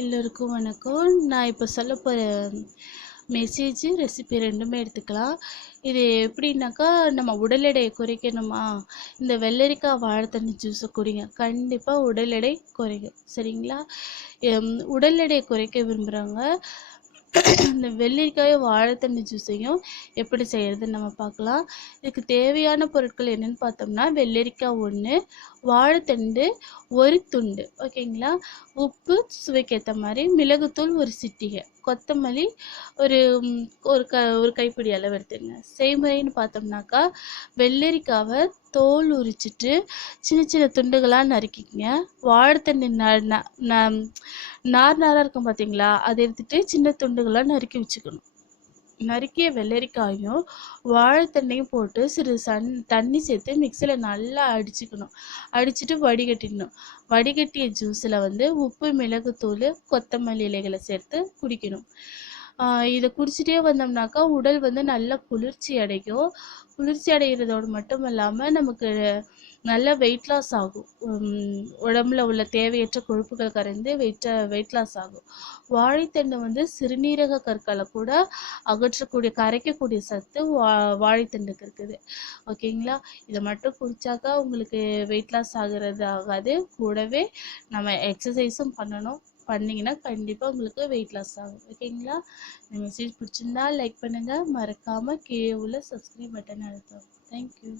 எல்லோருக்கும் வணக்கம். நான் இப்போ சொல்ல போகிற மெசேஜ் ரெசிபி ரெண்டுமே எடுத்துக்கலாம். இது எப்படின்னாக்கா நம்ம உடல் எடையை குறைக்கணுமா? இந்த வெள்ளரிக்காய் வாழைத்தண்ணி ஜூஸை குடிங்க. கண்டிப்பாக உடல் எடை குறைக்கும் சரிங்களா? உடல் எடையை குறைக்க விரும்புகிறவங்க இந்த வெள்ளரிக்காயும் வாழைத்தண்ணி ஜூஸையும் எப்படி செய்கிறதுன்னு நம்ம பார்க்கலாம். இதுக்கு தேவையான பொருட்கள் என்னென்னு பார்த்தோம்னா வெள்ளரிக்காய் ஒன்று வாழைத்தண்டு ஒரு துண்டு. ஓகேங்களா உப்பு சுவைக்கேற்ற மாதிரி மிளகுத்தூள் ஒரு சிட்டிகை. கொத்தமல்லி ஒரு ஒரு க ஒரு கைப்பிடி அளவு எடுத்துங்க செய்முறைன்னு பார்த்தோம்னாக்கா வெள்ளரிக்காவை தோல் உரிச்சிட்டு சின்ன சின்ன துண்டுகளாக நறுக்கிக்கங்க. வாழைத்தண்டு ந ந- ந- நார் நாராக இருக்கும் பார்த்தீங்களா அதை எடுத்துட்டு சின்ன துண்டுகளாக நறுக்கி வச்சுக்கணும். நறுக்கிய வெள்ளரிக்காயும் வாழைத்தண்டையும் போட்டு சிறு சன் தண்ணி சேர்த்து மிக்சியில் நல்லா அடிச்சுக்கணும். அடிச்சுட்டு வடிகட்டிடணும். வடிகட்டிய ஜூஸில் வந்து உப்பு மிளகுத்தூள் கொத்தமல்லி இலைகளை சேர்த்து குடிக்கணும். ஆஹ் இதை குடிச்சிட்டே வந்தோம்னாக்கா உடல் வந்து நல்லா குளிர்ச்சி அடையும். குளிர்ச்சி அடைகிறதோடு மட்டும் இல்லாமல் நமக்கு நல்ல வெயிட் லாஸ் ஆகும். உடம்புல உள்ள தேவையற்ற கொழுப்புகள் கரைந்து வெயிட் வெயிட் லாஸ் ஆகும். வாழைத்தண்டு வந்து சிறுநீரக கற்களை கூட அகற்றக்கூடிய கரைக்கக்கூடிய சத்து வா வாழைத்தண்டுக்கு இருக்குது. ஓகேங்களா இதை மட்டும் குடிச்சாக்கா உங்களுக்கு வெயிட் லாஸ் ஆகிறது ஆகாது. கூடவே நம்ம எக்ஸசைஸும் பண்ணணும். பண்ணிங்கன்னா கண்டிப்பாக உங்களுக்கு வெயிட் லாஸ் ஆகும். ஓகேங்களா இந்த மெசேஜ் பிடிச்சிருந்தா லைக் பண்ணுங்கள் மறக்காமல் கீழே உள்ள சப்ஸ்கிரைப் பட்டன் அழுத்தவும். தேங்க்யூ